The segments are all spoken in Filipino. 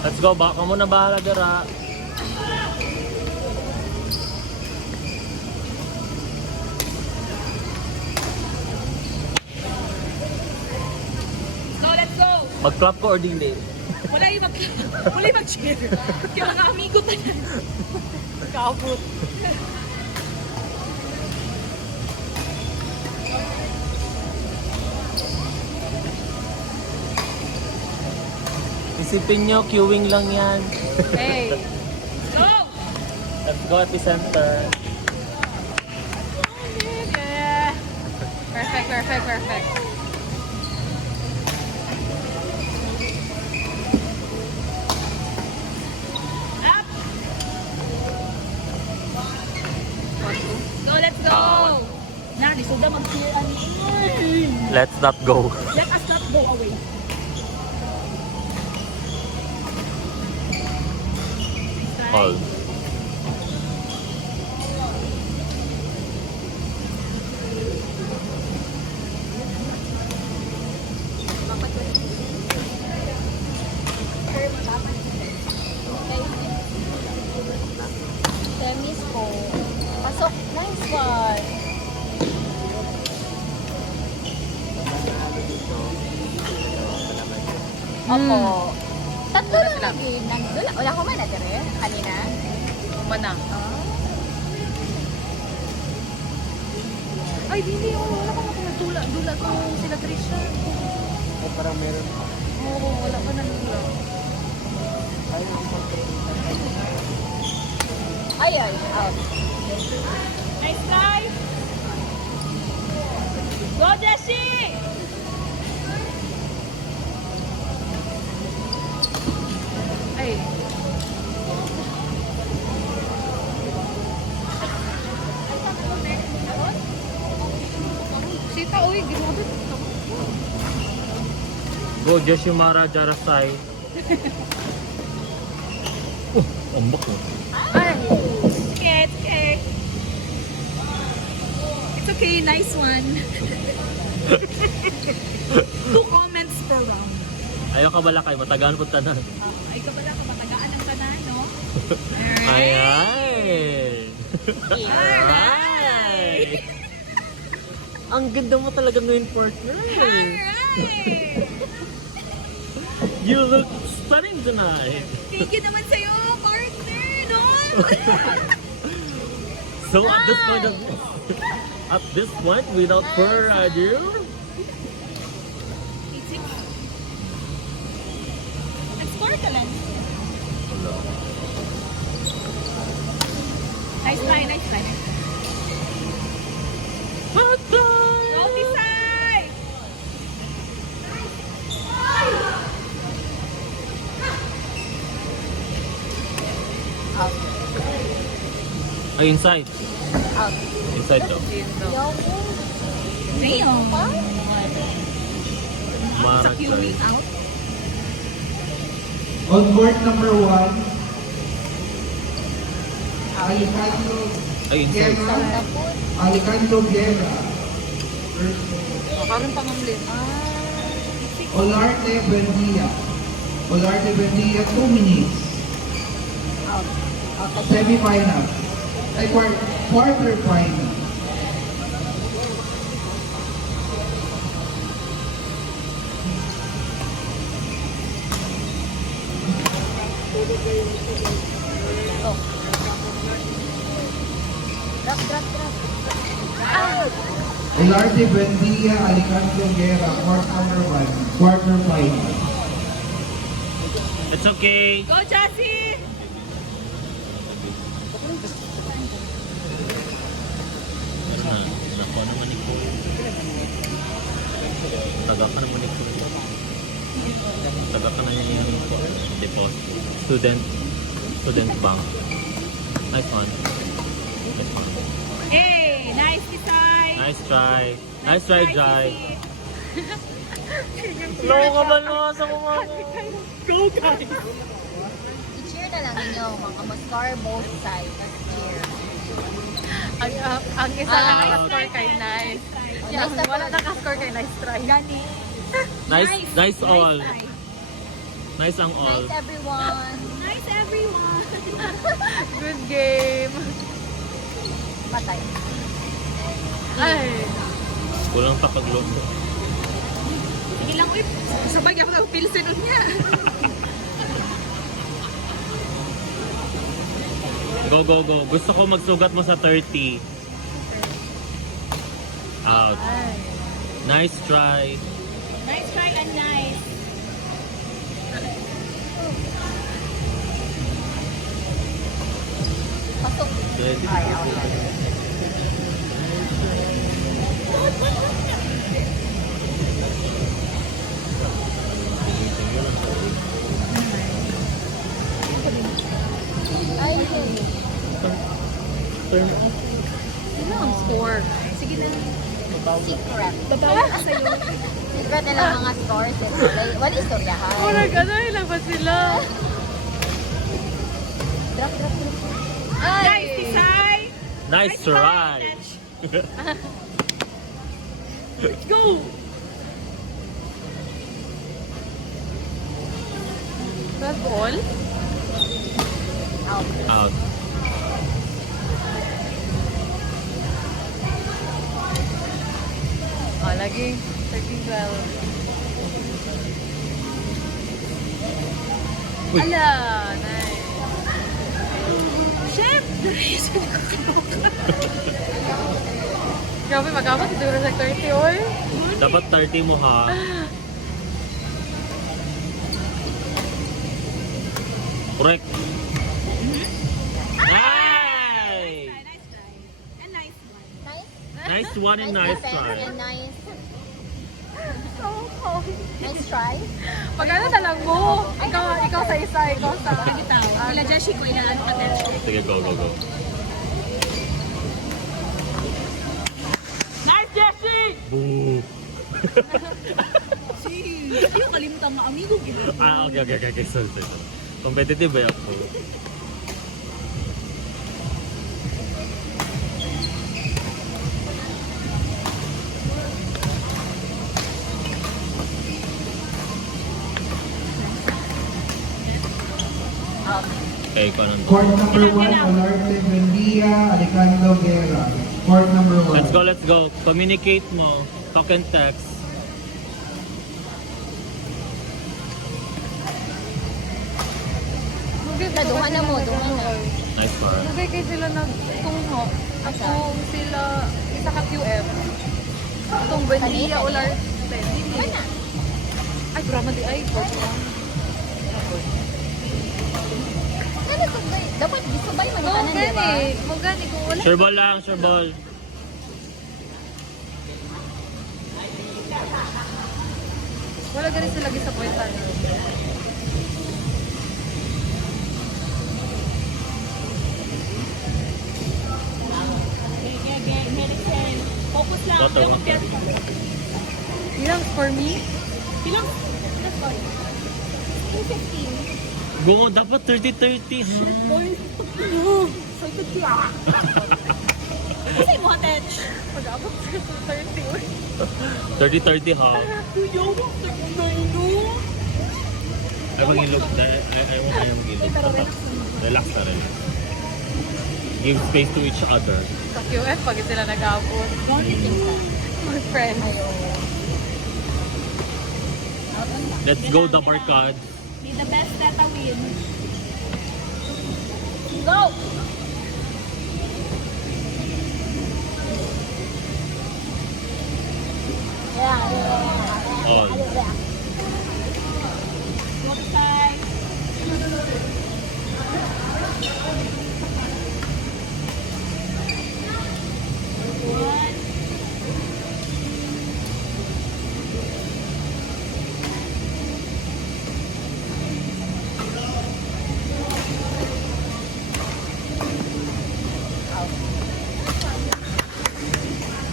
Let's go, baka mo na bahala dira. So, let's go! Mag-clap ko or dili? Wala yung mag-cheer. Kaya mga amigo tayo. Kabot. Isipin nyo, queuing lang yan. Hey! Go! Let's go, epicenter. Yeah! Perfect, perfect, perfect. Up! Go, let's go! Na, di suda mag-cheer ani. Let's not go. Let us not go away. All. Semis po. Pasok. Nice one. Opo. Tatlo lang lagi. Wala ko man na dire. Kanina. Manang. Ah. Ay, dili. Wala ka na dula ko sila Trisha. Parang meron. Oo, wala ka na dula. Ay, ay. Out. Nice try! Go, Jessie! Ay. Sita, uy, ginawa. Go, Joshimara Jarasai. Ombak mo. Ay! Okay, it's okay. It's okay, nice one. 2 comments per round. Ayaw ka bala kayo, matagaan po tanan. Ay, kabala ka matagaan ng tanan, no? Ay, ay! Alright! Ang ganda mo talaga ngayon, partner. Alright! You look stunning tonight. Thank you naman sa'yo, partner, no? So at this point, without further ado, Sparkling. Nice try, nice try. Healthy side! Out. ay inside. Out. Inside daw. Yung Damn! Mara Sa queuing Chai. out. On court number 1, Alejandro Ay, inside. Guerra. tapos. Alejandro Guerra. First, Karoon pang ulit. Olarte Buendia. Olarte Buendia, 2 minutes. Out. Out. Semi-final. Ay, quarter final. Go. Drop, drop, drop. Out. Olarte Buendia, Alejandro Guerra, quarter final. It's okay. Go, Chassis! Nako naman ni ko. Taga ka naman ni ko. Taga ka na niya yung deposit. Student bank. Nice one. Nice one. Hey, nice design! Nice try. Nice try, Jai. Loko ka ba no sa mga Go, guys! I-cheer na lang ninyo, mga ma-score both sides. Cheer. Ang isa Ah, lang naka-score kay Nice. Yung wala naka-score kay Nice try. Gani. nice all. Nice ang all. Nice everyone. Nice everyone. Good game. Patay. Ay. Kulang pa pagluto. Sige lang, uy. Sabay ako ng pilsin niya. Go, go, go. Gusto ko magsugat mo sa 30. Out. Ay. Nice try. Nice try and nice. Pasok. Ready? Ay, okay. Ay, hey. Turn off. Sino ang score? Sige na. Secret. Babawa ka sa'yo. Secret nilang mga scores. Wala istoryahan. Oh, nag-ano lang ba sila? Drop, drop, drop. Ay. Nice, Tisay. Nice try. Let's go. That's all? Out. Out. Oh, lagi. 13-12. Uy. Ala, nice. Chef! Grabe, mag-abot siguro sa 30, oy. Dapat 30 mo ha. Correct. Nice! Nice try. And nice one. Nice. Nice one and nice defense try. and nice. So cold. Nice try. Pag-ano na lang mo? Ikaw sa isa, ikaw sa... Bitaw. Ila Jeshi ko, ila ano ka Tesh. Sige, go, go, go. Nice, Jeshi! Boo! Ayaw kalimutan mga amigo. Ah, okay, okay, okay. Sorry, sorry. Competitive ba ako? Out. Okay, ikaw nang Court number 1, Olarte Buendia, Alejandro Guerra. Court number 1. Let's go, let's go. Communicate mo. Talk and text. Duha na mo, duha na. Nice one. Lugay kayo sila nagtungho. Ako sila, isa ka QF. Itong Buendia o Larte. Mana? Ay, drama di ay. Court lang. Ano to ba? Dapat gisubay Oo, magitanan, di ba? gani. Kung gani, kung wala. Sure ball lang, sure ball. Wala gani sila gisappointan. Focus lang. Water, Ayaw water. mag-get. Ilang for me? Ilang? Ilang score? 215. Gungo, dapat 30-30. So, ito siya. Kasi mo, Tetch. Pag-abot sa 30. 30-30 ha. Tuyo mo. Ay, mag-ilog. Ayaw mag-ilog. Relax na rin. Give space to each other. Sa QF, pag sila nag-abot. Mag-friend. Let's go, the barkad. May the best Teta win. Go! All. Go to side. One.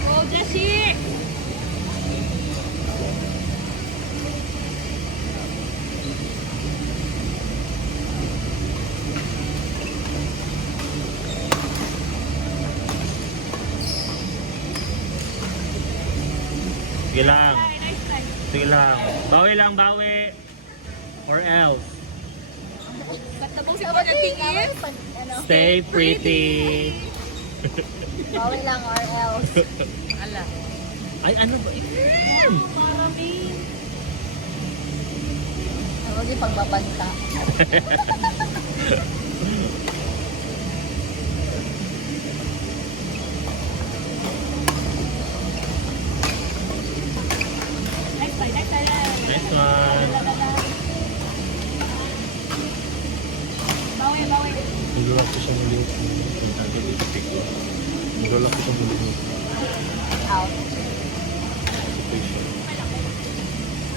Go, Jessie! Sige lang. Nice try. Sige lang. Bawi lang, bawi. Or else, Natabong si Pag tingin. Ano? stay pretty. Bawi lang or else. Ala. Ay, ano ba? Marami. Huwag yung pagbabanta. Next time, next time. Next one. Bawi, bawi. Nagulak ko siya maliit. Nagulak ko siya maliit. Out.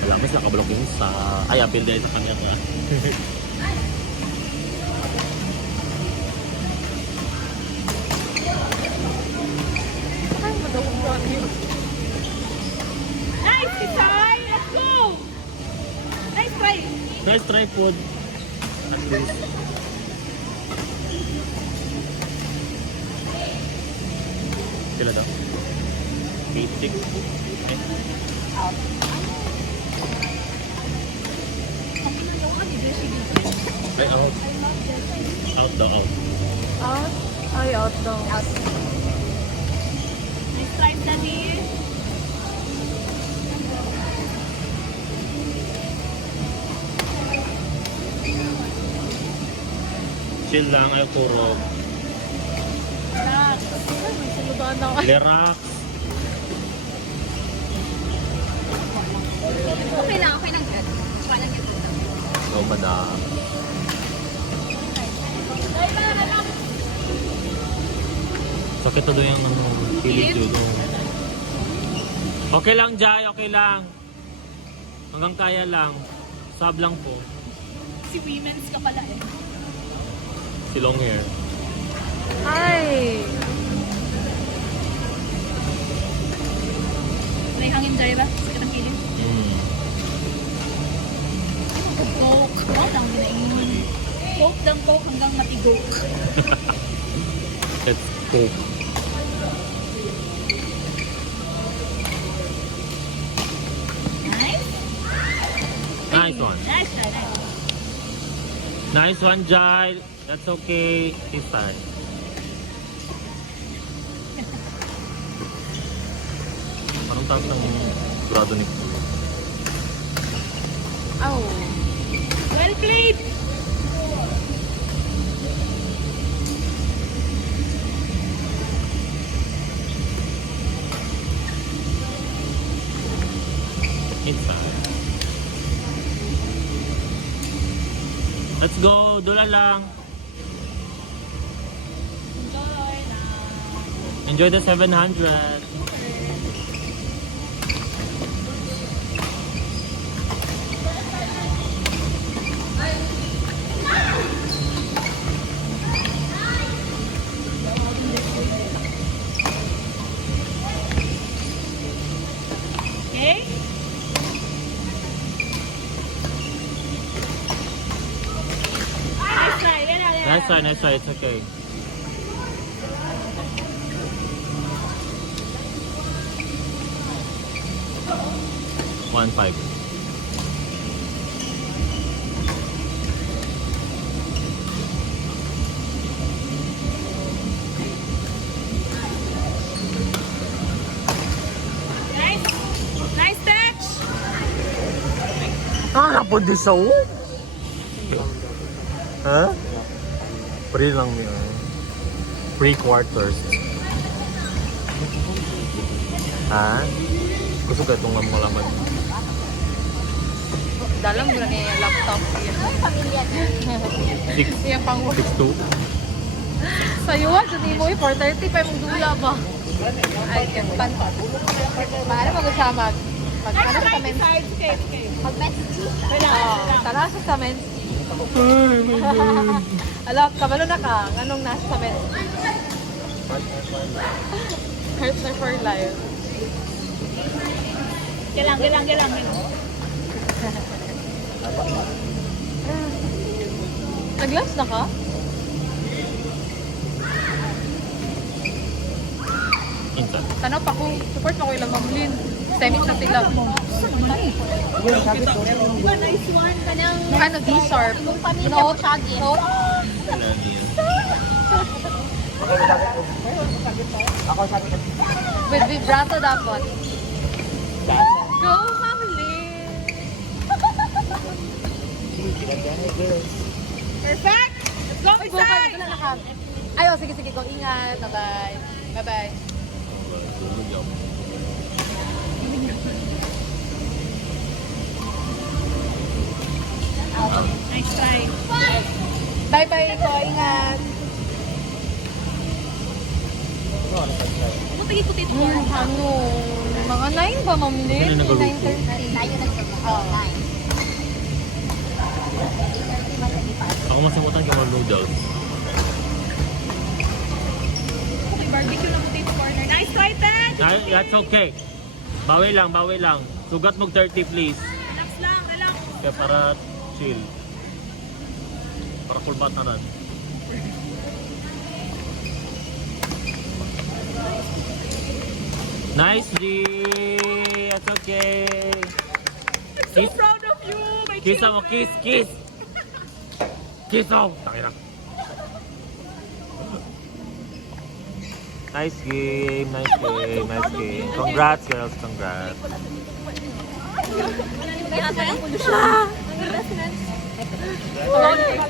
Wala, mas nakablock yung sa... Ay, appeal dahil sa camera. Ay, madawag ko yun. Nice, Kisay! Let's go! Nice try. Nice tripod. At least. Sila daw. 86. Okay. Out. Ay, out. Out daw, out. Out? Ay, out daw. Out. Nice try, Daddy. Chill lang, ay kurog. Relax. Ay, may sulugan na ako. Relax. Okay lang, okay lang. Try lang yun. No, bada. Sakit to doon yung pilit yun. Okay lang, Jai. Okay lang. Hanggang kaya lang. Sab lang po. Si women's ka pala eh. Si long hair. Ay! May hangin dahil ba? Sakit ang kilim. Coke. Coke lang ginaiwan. Coke lang coke hanggang matigok. It's cool. Nice. Nice one. Nice try, nice. Nice one, Jai. That's okay. This time. Parang taas ng grado ni Ow! Well played. inside. Let's go. Dula lang. Enjoy na. Enjoy the 700. Okay? Nice try. Yan, yan, yan. Nice try, nice try. It's okay. One five. Nice. Nice touch. Ah, napod di sa Ha? Free lang niya. Free quarters. Ha? Gusto ka itong malaman. Dalam mo na niya yung laptop. Ay, pamilya na. 6, Yung pang 6'2". sa'yo, dyan mo 4:30 pa yung dula ba? Ay, pan. Paano mag-usama? Ano sa men? Side, okay, okay. Pag-message. Tara sa men. Alam, kabalo na ka. Anong nasa sa men? Partner for life. Gelang. Nag-lunch na ka? Inside. Tanong pa ko, support mo ko ilang mamlin. Semit na sila. Diba nice one? Kanang Ano, D-Sharp. Yung pamilya No, mo Shaggy. no. Ano yan? With vibrato dapat. Go, Ma'am Lynn. perfect! Let's go Go, inside! na ka. Ay, oh, sige, sige. Go, ingat. Bye-bye. Bye-bye. Tulog yun. Nice try. Bye-bye ko. Ingat. Puti ikutit mo. Ano? Mga 9 ba, Ma'am Lynn? Ano nagaluto? 9:30. Tayo nagsagot. Oh. Ako masimutan yung mga noodles. Okay, barbecue na potato corner. Nice try, Ted! That's okay. Bawi lang, bawi lang. Sugat mo 30 please. Relax lang, relax. Kaya para chill. Para kulbat na rin. Nice, G! That's okay. So proud of you, my Kiss mo, kiss, kiss! Kiss mo! Takina. Nice game, nice game, nice game. Congrats, girls, congrats. Wala naman kaya.